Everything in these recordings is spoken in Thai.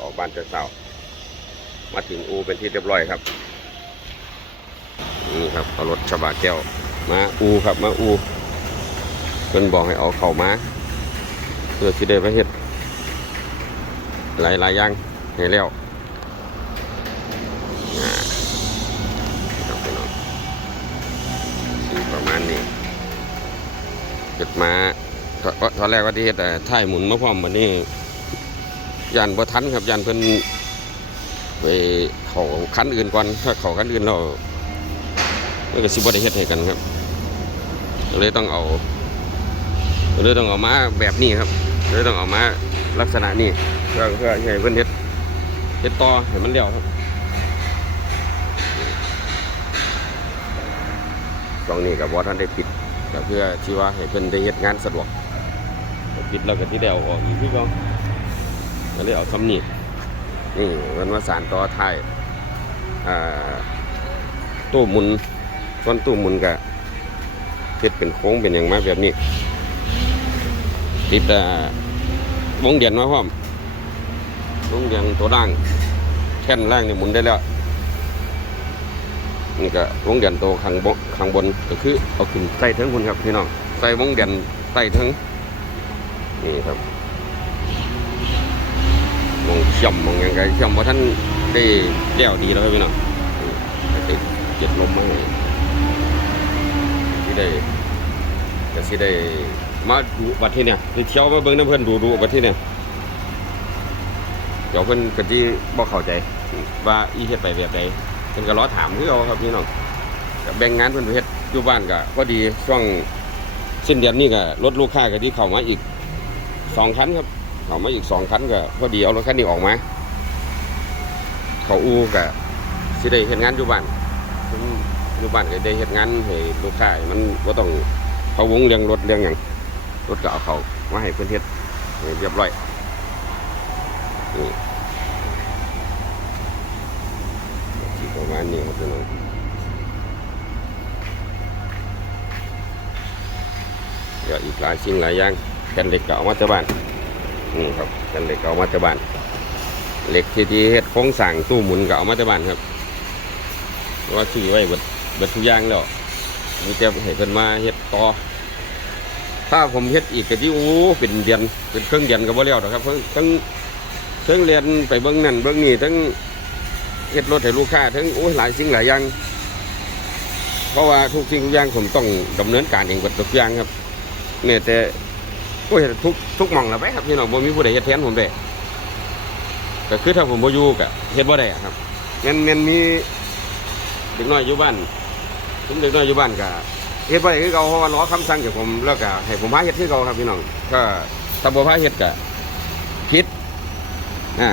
ออกบ้านเจ้ามาถึงอูเป็นที่เรียบร้อยครับนี่ครับเอารถชบาแก้วมาอูครับมาอูเพิ่นบอกให้เอาเข้ามาเพื่อที่ได้ไปเฮ็ดหลายหลายอย่างให้แล้วอ่าครับพี่น้องสีประมาณนี้เกิดมาตอนแรกว่าที่เฮ็ดแต่ท้ายหมุนมาพร้อมวันนี้ ยานบ่ทันครับยานเพิ่นไปเขาคันอื่นก่อนถ้าเขาคันอื่นเรามันก็สิบ่ได้เฮ็ดให้กันครับเลยต้องเอาเลยต้องเอามาแบบนี้ครับเลยต้องเอามาลักษณะนี้เพื่อเพื่อให้เพิ่นเฮ็ดเฮ็ดต่อให้มันเร็วครับตรงนี้ก็บ่ทันได้ปิดก็เพื่อที่ว่าให้เพิ่นได้เฮ็ดงานสะดวกปิดแล้วก็ที่ได้เอาออกอีกคือเก็เลยเอาทำนี่นี่มันมาสานต่อไทยตู้หมุนส่วนตู้หมุนก็เฮ็ดเป็นโค้งเป็นอย่างมาแบบนี้ ติดวงเดียนมาพร้อมวงเดียนตัวล่างแค่นล่างนี่หมุนได้แล้วนี่ก็วงเดียนตัวข้างบนข้างบนก็คือเอาขึ้นใต้เทิงคุณครับพี่น้องใส่วงเดียนใต้เทิงนี่ครับ เชื่อมมองยังไงเชื่อมว่าท่านได้เลี้ยวดีแล้วพี่น้องนี่ก็ติดเจ็ดลมมาที่ได้ก็สิได้มาดูบัดที่เนี่ยไปเที่ยวมาเบิ่งน้ำเพิ่อนดูดูบัดที่เนี่ยเดี๋ยวเพิ่อนก็สิบ่เข้าใจว่าอีเฮ็ดไปแบบใดเพิ่นก็รอถามคือเอาครับพี่น้องแบ่งงานเพิ่อนไปเฮ็ดอยู่บ้านก็พอดีช่วงสิ้นเดือนนี้ก็รถลูกค้าก็ที่เข้ามาอีกสองคันครับ เข้ามาอีกสองคันก็พอดีเอารถคันนี้ออกมา เขาอูก็สิได้เฮ็ดงานอยู่บ้านอยู่บ้านก็ได้เฮ็ดงานให้ลูกค้ามันบ่ต้องเขาวงเรื่องรถเรื่องหยังรถก็เอาเขามาให้เพิ่อนเฮ็ดเรียบร้อยนี่ประมาณนี้ครับพี่น้องเดี๋ยวอีกหลายสิ่งหลายอย่างแผ่นเหล็กก็เอามาจากบ้าน นี่ครับแผ่นเหล็กก็เอามาจากบ้านเหล็กที่ที่เฮ็ดโคงสร้างตู้หมุนก็เอามาจากบ้านครับเพราะว่าซื้อไว้เบิดเบิดทุกอย่างแล้วมีแต่ให้เพิ่นมาเฮ็ดต่อ ถ้าผมเฮ็ดอีกก็ที่โอ้เป็นเดือนเป็นเครื่องเดือนก็บ่แล้วดอกครับเพิ่งทั้งทั้งเรียนไปเบิ่งนั่นเบิ่งนี่ทั้งเฮ็ดรถให้ลูกค้าทั้งโอ้ยหลายสิ่งหลายอย่างเพราะว่าทุกสิ่งทุกอย่างผมต้องดำเนินการเองหมดทุกอย่างครับเนี่ยแต่ โอ้ยทุกทุกหมองแล้วไปครับพี่น้องบ่มีผู้ใดเฮ็ดแทนผมได้ก็คือถ้าผมบ่อยู่ก็เฮ็ดบ่ได้ครับแม่นแม่นมีเด็กน้อยอยู่บ้านผมเด็กน้อยอยู่บ้านก็เฮ็ดบ่ได้คือเก่าเพราะว่ารอคำสั่งจากผมแล้วก็ให้ผมพาเฮ็ดคือเก่าครับพี่น้องถ้าถ้าบ่พาเฮ็ดก็ผิดอ่า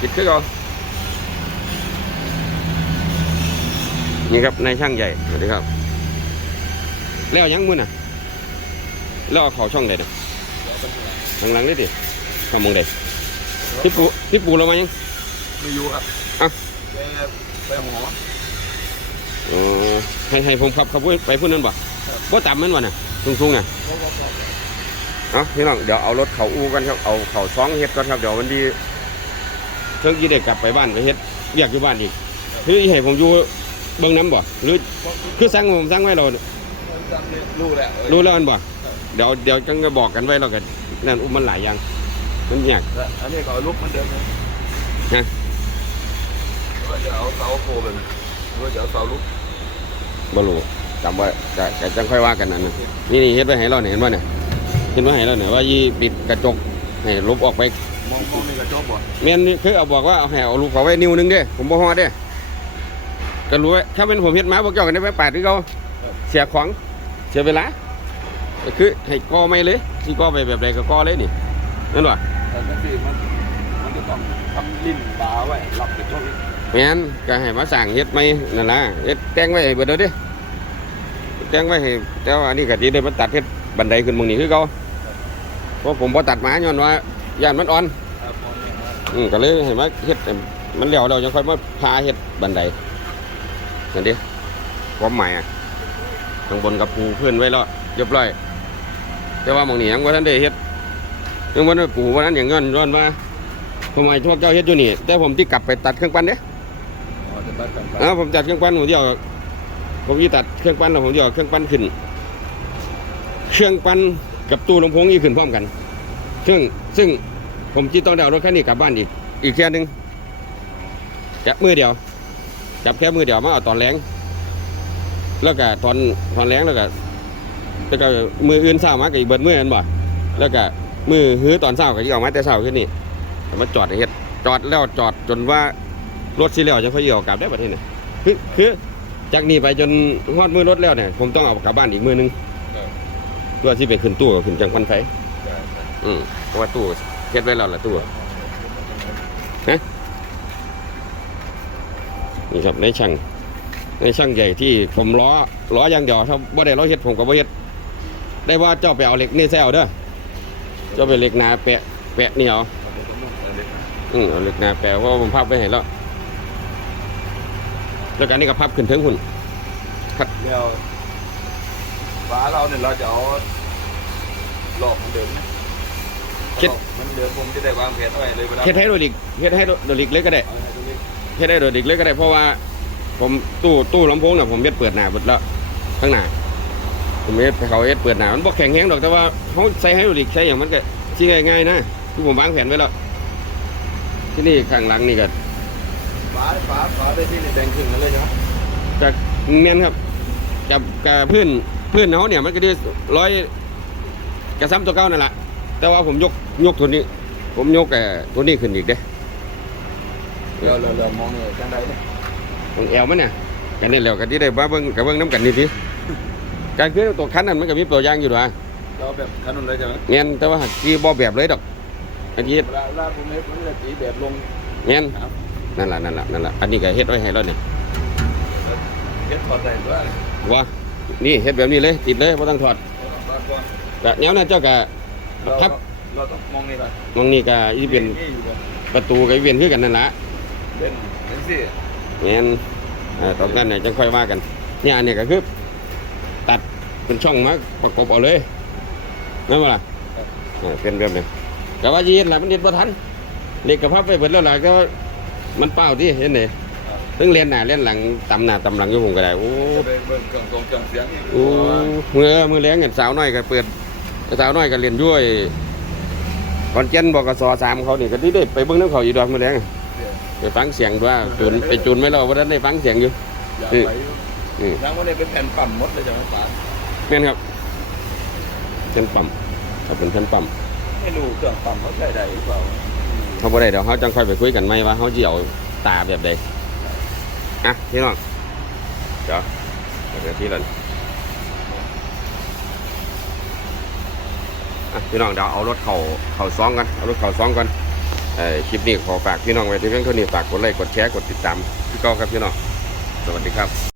ผิดคือเก่านี่ครับนายช่างใหญ่สวัสดีครับ แล้วยังมื้อน่ะ แล้วเอาเขาช่องใดเด้อทางหลังได้ดิทำมองใดพี่ปูพี่ปูเรามายังไม่อยู่ครับอะแกไปหออ๋อให้ให้ผมขับขับไปพูดนั่นบ่ครับบ่ต่ำแมันวะน่ะสูงๆน่ะเอ้าพี่น้องเดี๋ยวเอารถเขาอู้กันครับเอาเขาซ้องเฮ็ดก่อนครับเดี๋ยววันดีเชิงยี่ได้กลับไปบ้านไปเฮ็ดเรียกอยู่บ้านอีกคือให้ผมอยู่เบิ่งน้ำบ่หรือคือสั่งผมสั่งไว้เรารู้แหละรู้แล้วมันบ่ เดี๋ยวเดี๋ยวจังก็บอกกันไว้แล้วกันนั่นอุ้มมันหลายอย่างมันยากอันนี้ก็เอาลุกมันเดิมนะฮะว่าจะเอาเสาโคเป็นว่าจะเอาเสาลุกบ่รู้จำไว้จะจะจังค่อยว่ากันนั่นนะนี่นี่เฮ็ดไว้ให้เราเนี่ยเห็นบ่เนี่ยเห็นไว้ให้เราเนี่ยว่ายีปิดกระจกให้ลบออกไปมองมองนี่กระจกบ่แม่นนี่คือเอาบอกว่าเอาให้เอาลูกเขาไว้นิ้วหนึงเด้ผมบ่ฮอดเด้ก็รู้ไว้ถ้าเป็นผมเฮ็ดมาบ่เกี่ยวกันได้ไปปาดคือเขาเสียของเสียเวลา ก็คือให้กอไม่เลยสิกอไปแบบใดก็กอเลยนี่นั่นว่ะแต่ก็คือมันมันจะต้องทำลิ้นบาไว้รับกระจกอีกแม่นก็ให้มาสั่งเฮ็ดไหมนั่นล่ะเฮ็ดแต่งไว้ให้เบิดเด้อเด้แต่งไว้ให้แต่ว่าอันนี้ก็สิได้มาตัดเฮ็ดบันไดขึ้นหมองนี้คือเก่าเพราะผมบ่ตัดมาย้อนว่าย่านมันอ่อนครับมองนี่ว่าอืมก็เลยให้มาเฮ็ดให้มันแล้วเรายังค่อยมาพาเฮ็ดบันไดนั่นดิความหมายอะข้างบนกับปูพื้นไว้แล้วเรียบร้อย แต่ว่าหมองนี้ยังบ่ทันได้เฮ็ดยังวันนั้นปู่วันนั้นอย่างเงินร้อนว่าทำไมพวกเจ้าเฮ็ดอยู่นี่ แต่ผมที่กลับไปตัดเครื่องปั้นเด้อ๋อจะตัดกันไปอ่าผมตัดเครื่องปั้นผมเดียวผมที่ตัดเครื่องปั้นแล้วผมเดียวเครื่องปั้นขึ้น เครื่องปั้นกับตู้ลำโพงนี่ขึ้นพร้อมกัน ซึ่งซึ่งผมจีต้องได้เอารถคันนี้กลับบ้านอีกอีกแค่ยหนึงจับมือเดียว จับแค่มือเดียวมาเอาตอนแรงแล้วก็ตอนตอนแรงแล้วก็ แล้วก็มืออื่นเศร้ามาก็อีกเบิดมือนั่นบ่แล้วก็มือหื้อตอนเศร้าก็อีกออกมาแต่เศร้าขึ้นนี่มาจอดให้เฮ็ดจอดแล้วจอดจนว่ารถสิแล้วจะค่อยเอากลับได้ประเทศนี้คือคือจากนี้ไปจนฮอดมือรถแล้วเนี่ยผมต้องเอากลับบ้านอีกมือหนึงตัวที่ไปขึ้นตู้ก็ขึ้นจังพันไฟอืมเพราะว่าตู้เฮ็ดไว้แล้วล่ะตู้นะนี่ครับในช่างในช่างใหญ่ที่ผมล้อล้ออยางเดียวถ้าบ่ได้ล้อเฮ็ดผมก็บ่เฮ็ด ได้ว่าเจ้าไปเอาเหล็กนี่แซวเด้อเจ้าไปเหล็กหนาแปะแปะนี่เอาอืมเอาเหล็กหนาแปะเพราะว่าผมพับไว้ให้แล้วแล้วกันนี่ก็พับขึ้นถึงหุ่นเดี๋ยวฟ้าเราเนี่ยเราจะเอาหลอกมันเดิมมันเดิมผมจะได้วางแผนไว้เลยเวลาเฮ็ดให้โดยลิกเฮ็ดให้โดยลิกเลยก็ได้เอาให้ตรงนี้เฮ็ดได้โดยเด็กเลยก็ได้เพราะว่า ผมตู้ตู้ลำโพงน่ะผมเฮ็ดเปิดหน้าหมดแล้วข้างหน้า ผมเฮ็ดเขาเฮ็ดเปิดหน้ามันบ่แข็งแรงดอกแต่ว่าเขาใส่ให้โดยลิกใส่อย่างมันก็สิง่ายๆนะที่ผมวางแผนไว้แล้วที่นี่ข้างหลังนี่ก็ฟ้าฟ้าฟ้าได้ที่นี่แบ่งครึ่งกันเลยใช่ไหมจะเน้นครับกับกับพื้นพื้นเขาเนี่ยมันก็ได้ร้อยกระซ้ำตัวเก่านั่นแหละแต่ว่าผมยกยกตัวนี้ ผมยกเอ่อตัวนี้ขึ้นอีกเด้เดี๋ยวเราเรามองเนี่ยจังไดเนี่ยของแอลมันเนี่ยกันนี่แหล้วกันที่ได้มาเบิ่งกับเบิ่งน้ำกันนี่ที การคือตัวคันนั้นมันก็มีตัวอย่างอยู่ด้วยเราแบบขนุนเลยใช่ไหมเงี้ยแต่ว่าที่บ่แบบเลยดอกอันนี้เวลาเวลาผมเฮ็ดมันจะตีแบบลงเงี้ยครับนั่นแหละนั่นแหละนั่นแหละอันนี้ก็เฮ็ดไว้ให้แล้วนี่เฮ็ดถอดได้ด้วยว่านี่เฮ็ดแบบนี้เลย ติดเลยบ่ต้องถอดตอนก่อนแต่แนวนั้นเจ้าก็เราครับเราต้องมองนี่ก่อนมองนี่ก็อีเป็นนี่อยู่ก่อนประตูก็อีเป็นคือกันนั่นล่ะเป็นเป็นสิเงี้ยเอ่อตรงนั้นเนี่ยจังค่อยว่ากันเนี่ยอันนี้ก็คือตัด เป็นช่องมาประกบเอาเลยนั่นบ่ล่ะเออเป็นแบบนี้แต่ว่ายีนล่ะมันเด็ดบ่ทันเล็กกับพับไปเบิดแล้วล่ะก็มันเป้าที่เห็นไหมตึงเรียนหน้าเรียนหลังตำหน้าตำหลังอยู่ผมก็ได้โอ้จะไปเบิ่งเครื่องตรงเครื่องเสียงอีกโอ้มือมือแรงเงินสาวน้อยก็เปิดสาวน้อยก็เรียนด้วยก่อนเจนบอกกสสามเขานี่ก็ที่ได้ไปเบิ่งน้ำเขาอยู่ดอกมือแรงไปฟังเสียงด้วยจูนไปจูนไม่รอว่านั้นได้ฟังเสียงอยู่อยากนี่ไปนี่ทั้งวันนี้เป็นแผ่นปั่นหมดเลยใช่ไหมป๋า แม่นครับเส้นปั๊มถ้าเป็นเส้นปั๊มไม่รู้เครื่องปั่นเขาใช้ได้หรือเปล่าเขาบ่ได้เดี๋ยวเขาจังค่อยไปคุยกันไหมว่าเขาจะเอาตาแบบใดอะพี่น้องเดี๋ยวเดี๋ยวที่ละอะพี่น้องเดี๋ยวเอารถเข่าเข่าซองกันเอารถเข่าซองกันเอ่อคลิปนี้ขอฝากพี่น้องไว้ที่เพียงเท่านี้ฝากกดไลค์กดแชร์กดติดตามพี่ก้องครับพี่น้องสวัสดีครับ